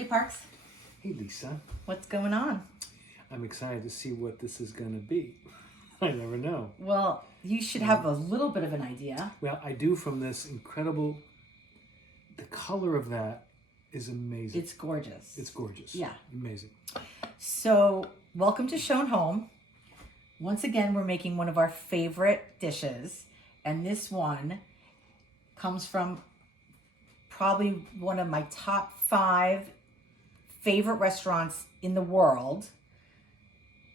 Hey, Parks. Hey, Lisa. What's going on? I'm excited to see what this is going to be. I never know. Well, you should have a little bit of an idea. Well, I do from this incredible... The color of that is amazing. It's gorgeous. It's gorgeous. Yeah. Amazing. So, welcome to Schoen Home. Once again, we're making one of our favorite dishes. And this one comes from probably one of my top 5 favorite restaurants in the world,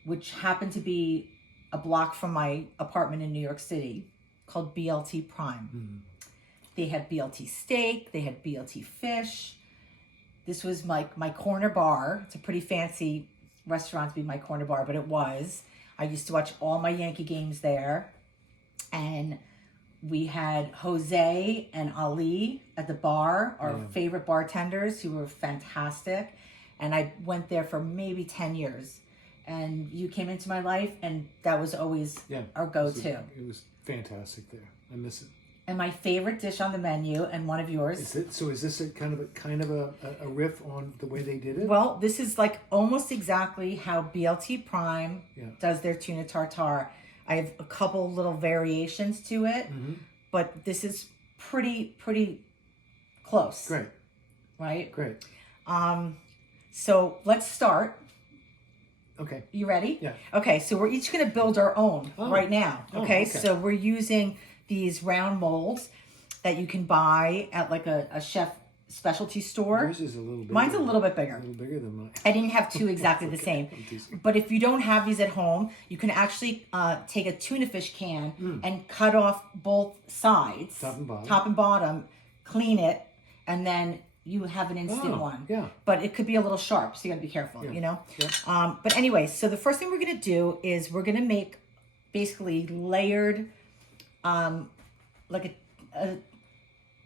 which happened to be a block from my apartment in New York City, called BLT PRIME. Mm. They had BLT steak, they had BLT fish. This was my corner bar. It's a pretty fancy restaurant to be my corner bar, but it was. I used to watch all my Yankee games there. And we had Jose and Ali at the bar, our favorite bartenders who were fantastic. And I went there for maybe 10 years. And you came into my life, and that was always our go-to. It was fantastic there. I miss it. And my favorite dish on the menu, and one of yours. Is this a kind of a riff on the way they did it? Well, this is like almost exactly how BLT PRIME does their tuna tartare. I have a couple little variations to it, but this is pretty close. Great. Right? Great. So let's start. Okay. You ready? Yeah. Okay, so we're each going to build our own right now. Okay? Okay. So we're using these round molds that you can buy at like a chef specialty store. Yours is a little bigger. Mine's a little bit bigger. A little bigger than mine. I didn't have two exactly the same. But if you don't have these at home, you can actually take a tuna fish can and cut off both sides, top and bottom, clean it, and then you have an instant one. Yeah. But it could be a little sharp, so you got to be careful, you know? Yeah. But anyway, so the first thing we're going to do is we're going to make basically layered, like a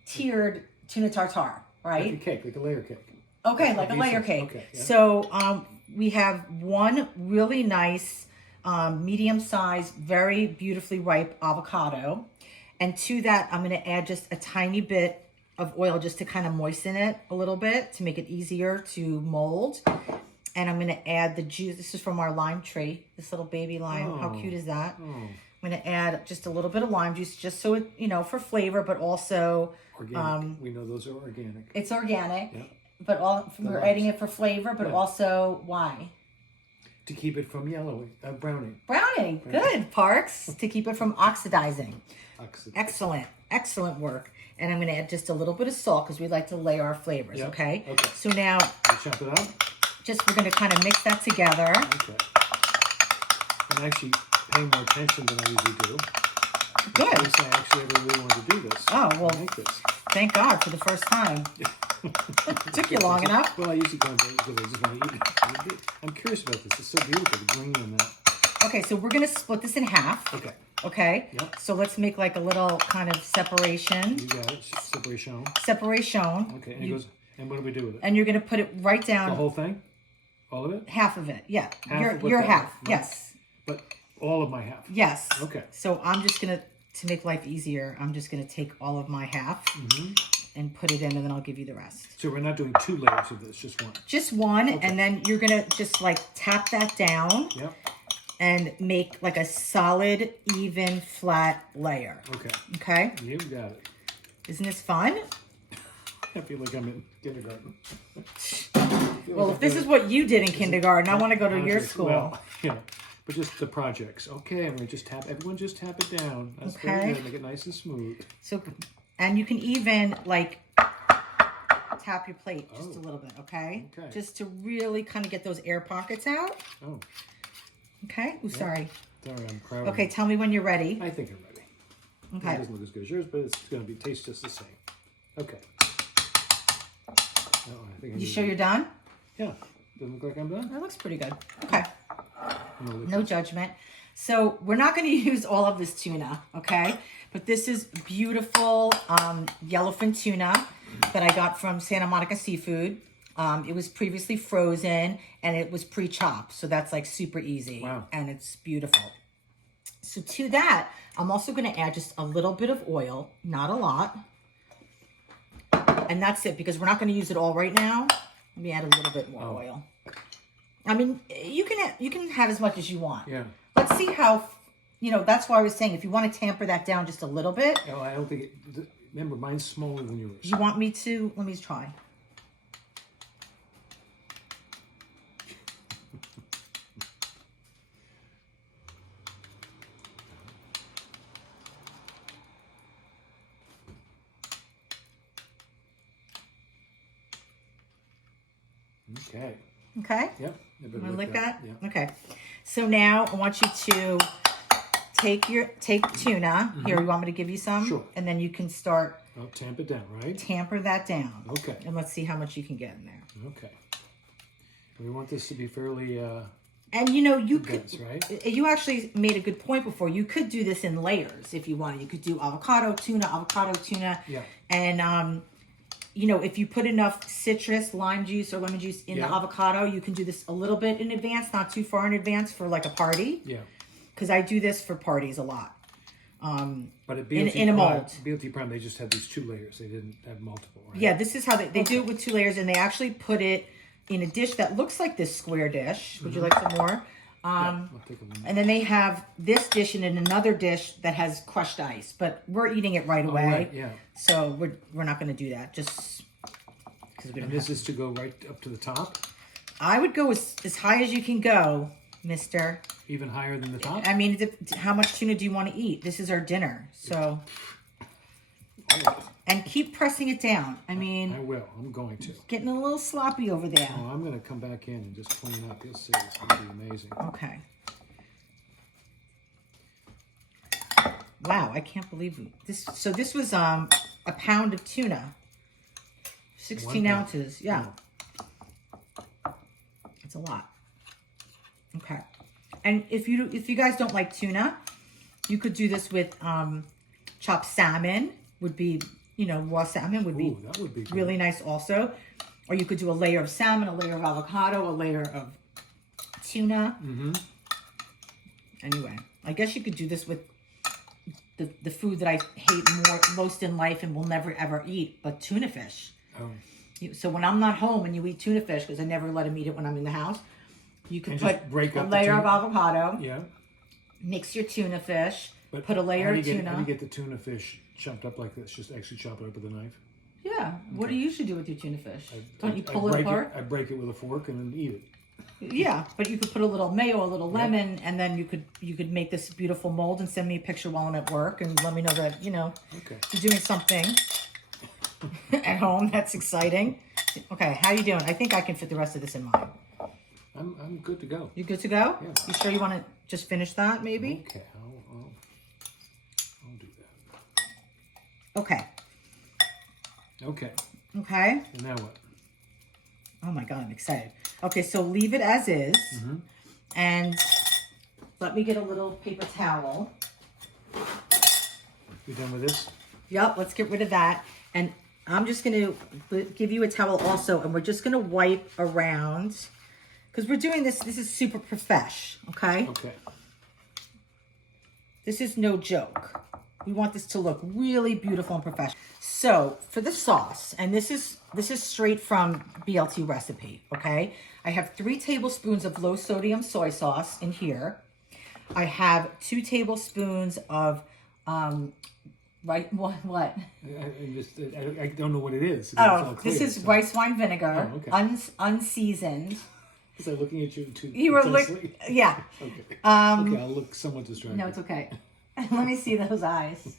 tiered tuna tartare, right? Like a cake, like a layer cake. Okay, like a layer cake. Okay, yeah. So we have one really nice, medium-sized, very beautifully ripe avocado. And to that, I'm going to add just a tiny bit of oil just to kind of moisten it a little bit to make it easier to mold. And I'm going to add the juice. This is from our lime tree, this little baby lime. How cute is that? I'm going to add just a little bit of lime juice just so it, for flavor, but also... Organic. We know those are organic. It's organic. Yeah. But we're adding it for flavor, but also why? To keep it from yellowing, browning. Browning. Good, Parks. To keep it from oxidizing. Excellent. Excellent work. And I'm going to add just a little bit of salt because we like to layer our flavors, okay? Okay. So now, Chop it up. we're going to kind of mix that together. Okay. I'm actually paying more attention than I usually do. Good. I actually ever really wanted to do this. Oh, well, I like this. Thank God for the first time. Took you long enough. Well, I usually go because I just want to eat it. I'm curious about this. It's so beautiful, the green and that. Okay, so we're going to split this in half. Okay. Okay? Yep. So let's make like a little kind of separation. You got it. Separation. Separation. Okay, and and what do we do with it? And you're going to put it right down. The whole thing? All of it? Half of it, yeah. Half your half, right? yes. But all of my half? Yes. Okay. So I'm just going to make life easier, I'm just going to take all of my half and put it in, and then I'll give you the rest. So we're not doing 2 layers of this, just one? Just one, and then you're going to just like tap that down. Yep. And make like a solid, even, flat layer. Okay. Okay? You got it. Isn't this fun? I feel like I'm in kindergarten. Well, if this is what you did in kindergarten, I want to go to your school. Well, but just the projects. Okay, I'm going to everyone just tap it down. That's very good. Make it nice and smooth. So, and you can even like tap your plate just a little bit, okay? Okay. Just to really kind of get those air pockets out. Oh. Okay? Oh, sorry. Sorry, I'm proud. Okay, tell me when you're ready. I think I'm ready. Okay. It doesn't look as good as yours, but it's going to taste just the same. Okay. You sure you're done? Yeah. Doesn't look like I'm done? That looks pretty good. Okay. No judgment. So we're not going to use all of this tuna, okay? But this is beautiful yellowfin tuna that I got from Santa Monica Seafood. It was previously frozen and it was pre-chopped. So that's like super easy. Wow. And it's beautiful. So to that, I'm also going to add just a little bit of oil, not a lot. And that's it, because we're not going to use it all right now. Let me add a little bit more oil. I mean, you can have as much as you want. Yeah. Let's see how, that's why I was saying if you want to tamper that down just a little bit. Oh, I don't think remember, mine's smaller than yours. You want me to? Let me try. Okay. Okay? Yep. You like that? Yeah. Okay. So now I want you to take tuna. Here, you want me to give you some? Sure. And then you can start. I'll tamp it down, right? Tamper that down. Okay. And let's see how much you can get in there. Okay. We want this to be fairly and you dense, could, right? You actually made a good point before. You could do this in layers if you wanted. You could do avocado, tuna. Yeah. And if you put enough citrus, lime juice, or lemon juice in the avocado, you can do this a little bit in advance, not too far in advance for like a party. Yeah. Because I do this for parties a lot. But at BLT in a mold. BLT Prime, they just had these 2 layers. They didn't have multiple, right? Yeah, this is how they do it with 2 layers, and they actually put it in a dish that looks like this square dish. Would you like some more? I'll take a little. And then they have this dish and in another dish that has crushed ice, but we're eating it right away. Right, yeah. So we're not going to do that, just because we don't. And this is to go right up to the top. I would go as high as you can go, Mister. Even higher than the top. I mean, how much tuna do you want to eat? This is our dinner, so. And keep pressing it down. I mean, I will. I'm going to. Getting a little sloppy over there. Oh, I'm going to come back in and just clean up. You'll see. It's going to be amazing. Okay. Wow, I can't believe this. So this was a pound of tuna. 16 ounces. Yeah. It's a lot. Okay. And if you guys don't like tuna, you could do this with chopped salmon. Would be, raw salmon would be, that would be good. Really nice also. Or you could do a layer of salmon, a layer of avocado, a layer of tuna. Mm-hmm. Anyway, I guess you could do this with the food that I hate most in life and will never ever eat, but tuna fish. Oh. So when I'm not home and you eat tuna fish, because I never let him eat it when I'm in the house, you can put a layer of avocado. Yeah. Mix your tuna fish. But put a layer of tuna. How do you get the tuna fish chopped up like this? Just actually chop it up with a knife? Yeah. Okay. What do you usually do with your tuna fish? Don't you pull it apart? I break it with a fork and then eat it. Yeah, but you could put a little mayo, a little lemon, and then you could make this beautiful mold and send me a picture while I'm at work and let me know that, you're doing something at home that's exciting. Okay, how you doing? I think I can fit the rest of this in mine. I'm good to go. You good to go? Yeah. You sure you want to just finish that, maybe? Okay, I'll do that. Okay. Okay. Okay. And now what? Oh my God, I'm excited. Okay, so leave it as is. Mm-hmm. And let me get a little paper towel. You done with this? Yep, let's get rid of that. And I'm just going to give you a towel also, and we're just going to wipe around. Because we're doing this is super profesh, okay? Okay. This is no joke. We want this to look really beautiful and professional. So for the sauce, and this is straight from BLT recipe, okay? I have 3 tablespoons of low sodium soy sauce in here. I have 2 tablespoons of what? I don't know what it is. This is rice wine vinegar, oh, okay. Unseasoned. Was I looking at you too? You were looking, yeah. Okay. Okay, I'll look somewhat distracted. No, it's okay. Let me see those eyes.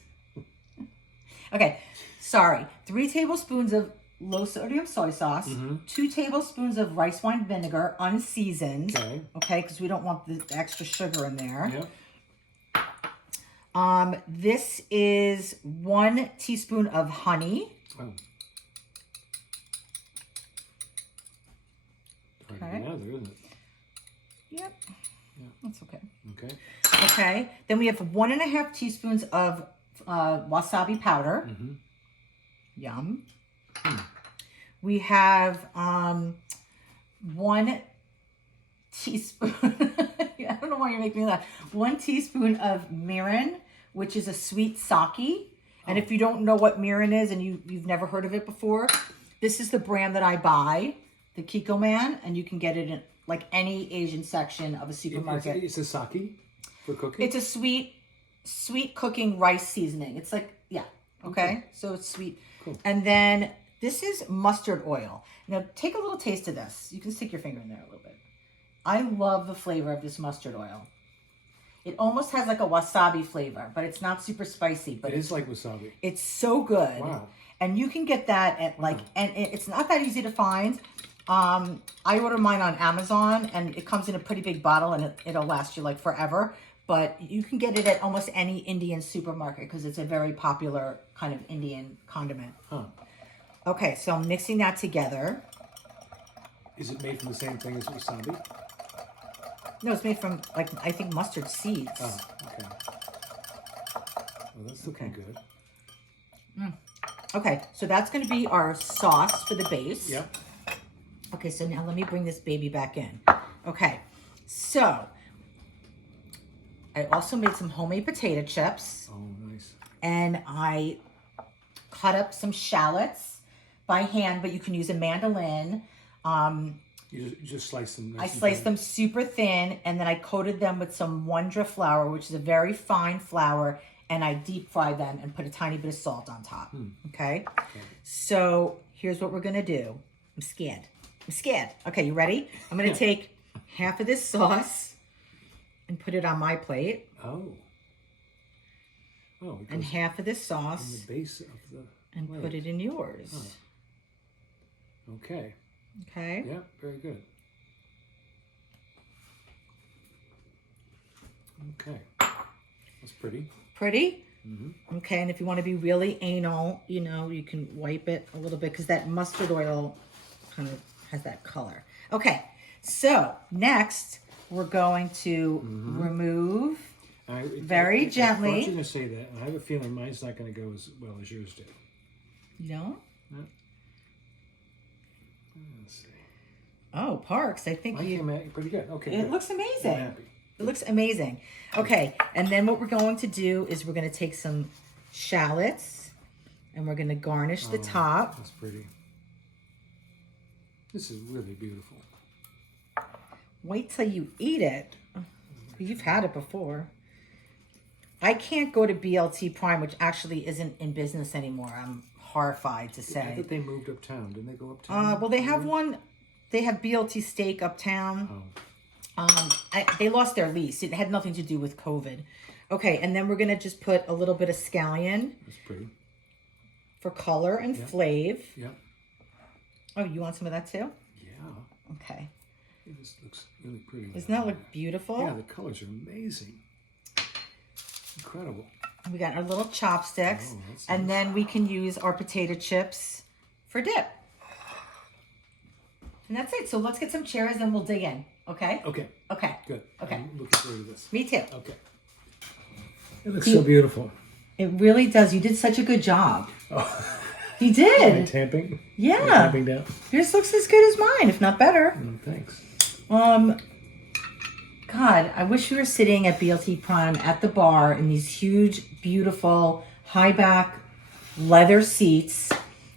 Okay, sorry. 3 tablespoons of low sodium soy sauce, 2 tablespoons of rice wine vinegar, unseasoned. Okay, because we don't want the extra sugar in there. Yep. This is 1 teaspoon of honey. Oh. Okay. Together, isn't it? Yep. Yeah. That's okay. Okay. Okay. Then we have 1.5 teaspoons of wasabi powder. Mm-hmm. Yum. We have 1 teaspoon. I don't know why you're making me laugh. 1 teaspoon of mirin, which is a sweet sake. And if you don't know what mirin is and you've never heard of it before, this is the brand that I buy. the Kiko Man, and you can get it in like any Asian section of a supermarket. It's a sake for cooking? It's a sweet cooking rice seasoning. It's like, yeah, okay? So it's sweet. Cool. And then this is mustard oil. Now take a little taste of this. You can stick your finger in there a little bit. I love the flavor of this mustard oil. It almost has like a wasabi flavor, but it's not super spicy. But it is like wasabi. It's so good. Wow. And you can get that at like, and it's not that easy to find. I order mine on Amazon, and it comes in a pretty big bottle, and it'll last you like forever. But you can get it at almost any Indian supermarket because it's a very popular kind of Indian condiment. Huh. Okay, so I'm mixing that together. Is it made from the same thing as wasabi? No, it's made from, like, I think mustard seeds. Oh, okay. Well, that's looking good. Okay, so that's going to be our sauce for the base. Yep. Okay, so now let me bring this baby back in. Okay, so I also made some homemade potato chips. Oh, nice. And I cut up some shallots by hand, but you can use a mandolin. You just slice them. I sliced them super thin, and then I coated them with some Wondra flour, which is a very fine flour, and I deep fried them and put a tiny bit of salt on top. Okay? So here's what we're going to do. I'm scared. Okay, you ready? I'm going to take half of this sauce and put it on my plate. Oh. Oh. And half of this sauce. On the base of the and plate. Put it in yours. Oh. Okay. Okay. Yeah, very good. Okay. That's pretty. Pretty? Okay, and if you want to be really anal, you know, you can wipe it a little bit because that mustard oil kind of has that color. Okay, so next we're going to remove very gently. I thought you were going to say that, and I have a feeling mine's not going to go as well as yours did. You don't? No. Let's see. Oh, Parks, I think I came out pretty good. Okay, it good. looks amazing. I'm happy. It looks amazing. Okay, and then what we're going to do is we're going to take some shallots and we're going to garnish the top. That's pretty. This is really beautiful. Wait till you eat it. You've had it before. I can't go to BLT Prime, which actually isn't in business anymore. I'm horrified to say. I thought they moved uptown. Didn't they go uptown? Well, they have one. They have BLT Steak uptown. They lost their lease. It had nothing to do with COVID. Okay, and then we're going to just put a little bit of scallion. That's pretty. For color and flavor. Yep. Oh, you want some of that too? Yeah. Okay. This looks really pretty. Doesn't that look beautiful? Yeah, the colors are amazing. Incredible. We got our little chopsticks. Oh, that's and nice. then we can use our potato chips for dip. And that's it. So let's get some chairs and we'll dig in. Okay? Okay. Okay. Good. Okay. I'm looking forward to this. Me too. Okay. It looks so beautiful. It really does. You did such a good job. Oh. You Am I did. tamping? Yeah. Am I tamping down? Yours looks as good as mine, if not better. Thanks. God, I wish we were sitting at BLT Prime at the bar in these huge, beautiful, high back leather seats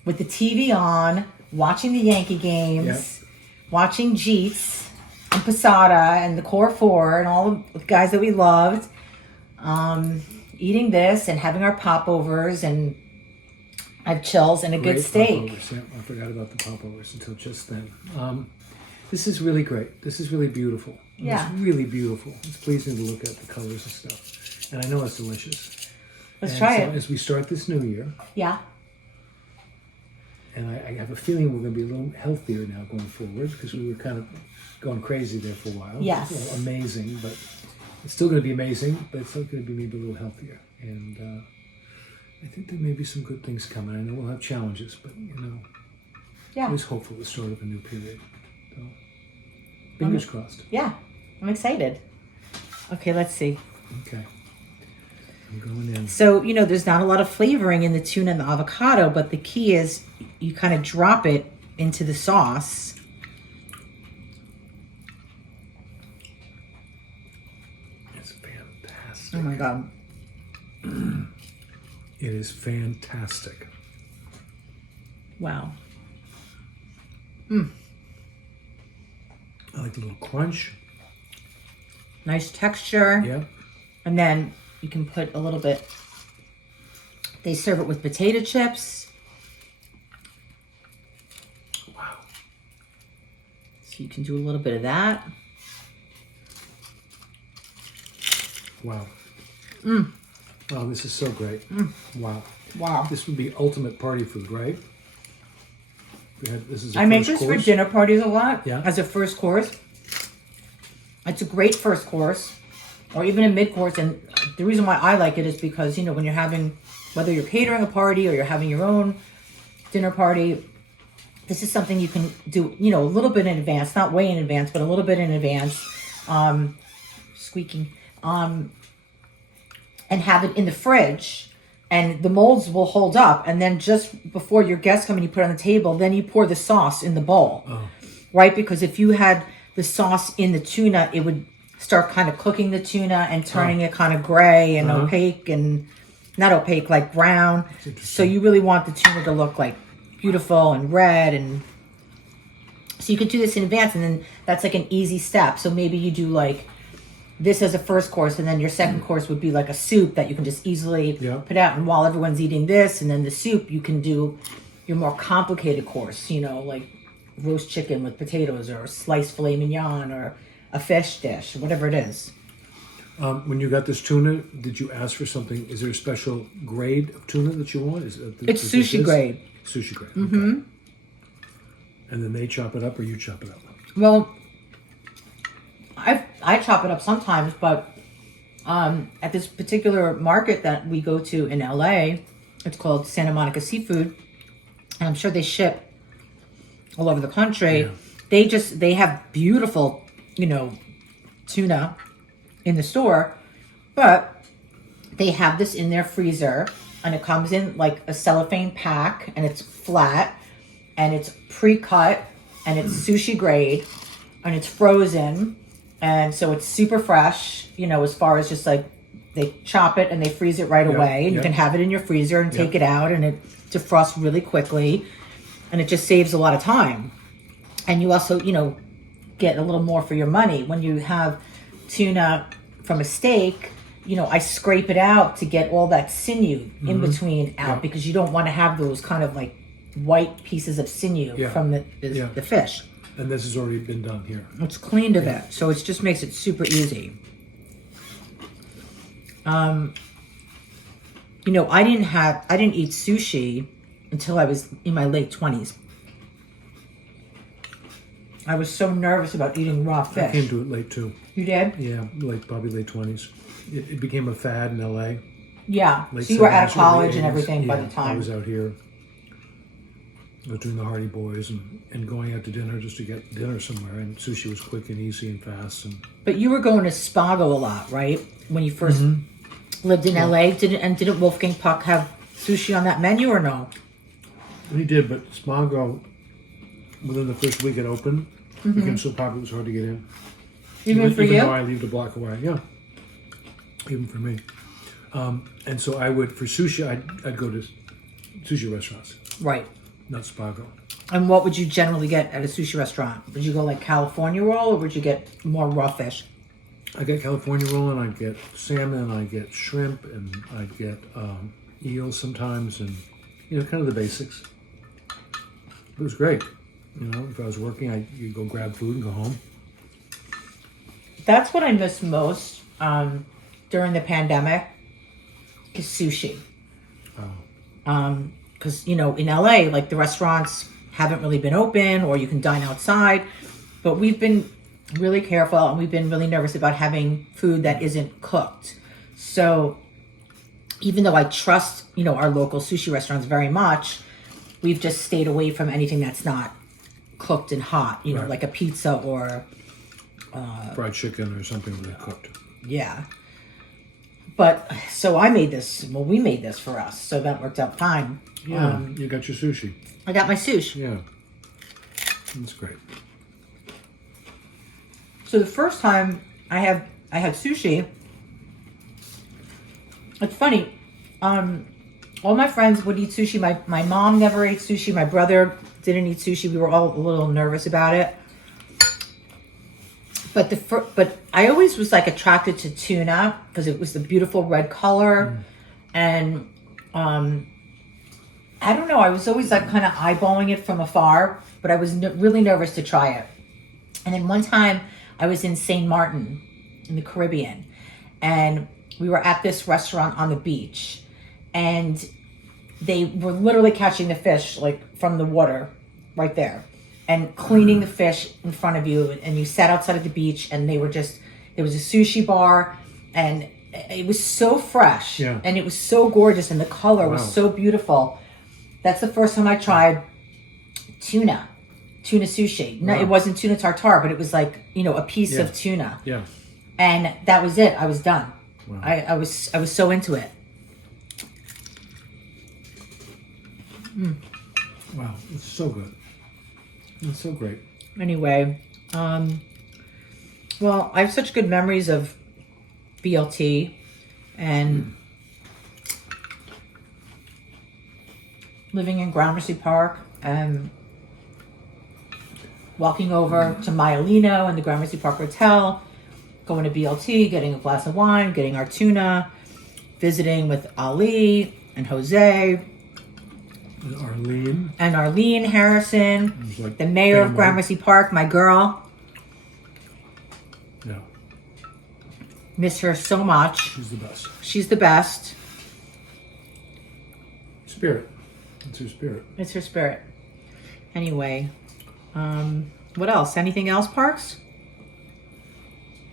with the TV on, watching the Yankee games, watching Jeets and Posada and the Core Four and all the guys that we loved, eating this and having our popovers, and I have chills and a good steak. Popovers. Yeah, I forgot about the popovers until just then. This is really great. This is really beautiful. Yeah. It's really beautiful. It's pleasing to look at the colors and stuff. And I know it's delicious. Let's try it. As we start this new year, Yeah. and I have a feeling we're going to be a little healthier now going forward because we were kind of going crazy there for a while. Yes. Well, amazing, but it's still going to be amazing, but it's still going to be maybe a little healthier. And I think there may be some good things coming. I know we'll have challenges, but, you know, always hopeful the start of a new period. So, fingers crossed. Yeah. I'm excited. Okay, let's see. Okay. I'm going in. So, you know, there's not a lot of flavoring in the tuna and the avocado, but the key is you kind of drop it into the sauce. It's fantastic. Oh my God. It is fantastic. Wow. I like the little crunch. Nice texture. Yeah. And then you can put a little bit, they serve it with potato chips. Wow. So you can do a little bit of that. Wow. Mm. Oh, this is so great. Wow. Wow. This would be ultimate party food, right? This is I make this for dinner parties a lot. Yeah. As a first course. It's a great first course, or even a mid-course. And the reason why I like it is because, you know, when you're having, whether you're catering a party or you're having your own dinner party, this is something you can do, you know, a little bit in advance, not way in advance, but a little bit in advance. Squeaking. And have it in the fridge. And the molds will hold up. And then just before your guests come and you put it on the table, then you pour the sauce in the bowl. Oh. Right? Because if you had the sauce in the tuna, it would start kind of cooking the tuna and turning it kind of gray and opaque and not opaque, like brown. So you really want the tuna to look like beautiful and red. And so you could do this in advance, and then that's like an easy step. So maybe you do like this as a first course, and then your second course would be like a soup that you can just easily put out. And while everyone's eating this and then the soup, you can do your more complicated course, you know, like roast chicken with potatoes or sliced filet mignon or a fish dish, whatever it is. When you got this tuna, did you ask for something? Is there a special grade of tuna that you want? It's sushi grade. Sushi grade. Mm-hmm. Okay. And then they chop it up, or you chop it up? Well, I chop it up sometimes, but at this particular market that we go to in LA, it's called Santa Monica Seafood, and I'm sure they ship all over the country. Yeah. They have beautiful, you know, tuna in the store, but they have this in their freezer, and it comes in like a cellophane pack, and it's flat, and it's pre-cut, and it's sushi grade, and it's frozen. And so it's super fresh, you know, as far as just like they chop it and they freeze it right away. And you can have it in your freezer and take it out, and it defrosts really quickly. And it just saves a lot of time. And you also, you know, get a little more for your money. When you have tuna from a steak, you know, I scrape it out to get all that sinew in between out, because you don't want to have those kind of like white pieces of sinew from the fish. And this has already been done here. It's cleaned of it, so it just makes it super easy. You know, I didn't eat sushi until I was in my late 20s. I was so nervous about eating raw fish. I came to it late too. You did? Yeah, probably late 20s. It became a fad in LA. Yeah. So you were out of college and everything by the time. I was out here. I was doing the Hardy Boys and going out to dinner just to get dinner somewhere. And sushi was quick and easy and fast. But you were going to Spago a lot, right? When you first lived in LA. Didn't Wolfgang Puck have sushi on that menu or no? He did, but Spago, within the first week it opened, became so popular it was hard to get in. Even for you? Even though I lived a block away, yeah. Even for me. And so I would, for sushi, I'd go to sushi restaurants. Right. Not Spago. And what would you generally get at a sushi restaurant? Would you go like California roll, or would you get more raw fish? I get California roll, and I get salmon, I get shrimp, and I get eel sometimes, and you know, kind of the basics. It was great. You know, if I was working, you'd go grab food and go home. That's what I miss most during the pandemic is sushi. Because, you know, in LA, like the restaurants haven't really been open, or you can dine outside. But we've been really careful, and we've been really nervous about having food that isn't cooked. So even though I trust, you know, our local sushi restaurants very much, we've just stayed away from anything that's not cooked and hot, you know, like a pizza or fried chicken or something really cooked. Yeah. But so we made this for us, so that worked out fine. Yeah, you got your sushi. I got my sushi. Yeah, that's great. So the first time I had sushi, it's funny. All my friends would eat sushi. My mom never ate sushi. My brother didn't eat sushi. We were all a little nervous about it. But I always was like attracted to tuna because it was the beautiful red color, and I don't know. I was always like kind of eyeballing it from afar, but I was really nervous to try it. And then one time I was in St. Martin in the Caribbean, and we were at this restaurant on the beach, and they were literally catching the fish like from the water right there and cleaning the fish in front of you. And you sat outside of the beach, and there was a sushi bar, and it was so fresh, and it was so gorgeous, and the color was so beautiful. That's the first time I tried tuna sushi. No, it wasn't tuna tartare, but it was like, a piece of tuna. Yeah. And that was it. I was done. Wow. I was so into it. Wow, it's so good. It's so great. Anyway, well, I have such good memories of BLT, and living in Gramercy Park, and walking over to Myalino and the Gramercy Park Hotel, going to BLT, getting a glass of wine, getting our tuna, visiting with Ali and Jose. And Arlene Harrison, like the mayor of Gramercy Park, my girl. Yeah. Miss her so much. She's the best. She's the best. Spirit. It's her spirit. It's her spirit. Anyway, what else? Anything else, Parks?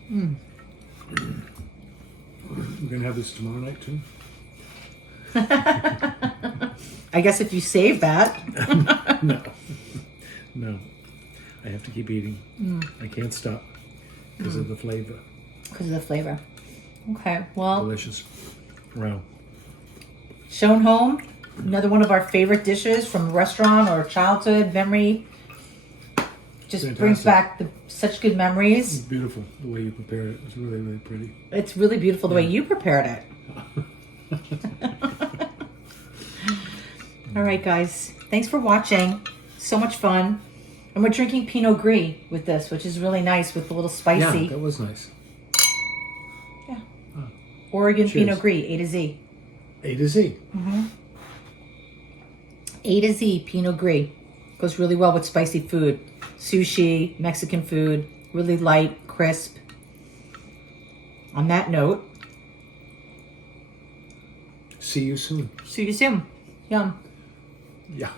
We're going to have this tomorrow night, too? I guess if you save that. No. I have to keep eating. I can't stop because of the flavor. Because of the flavor. Okay, well. Delicious. Wow. Schoen home, another one of our favorite dishes from a restaurant or childhood memory. Just Fantastic. brings back such good memories. It's beautiful the way you prepared it. It's really, really pretty. It's really beautiful the way you prepared it. All right, guys. Thanks for watching. So much fun. And we're drinking Pinot Gris with this, which is really nice with a little spicy. Yeah, that was nice. Yeah. Oregon Cheers. Pinot Gris, A to Z. A to Z. A to Z Pinot Gris. Goes really well with spicy food. Sushi, Mexican food. Really light, crisp. On that note. See you soon. See you soon. Yum. Yeah.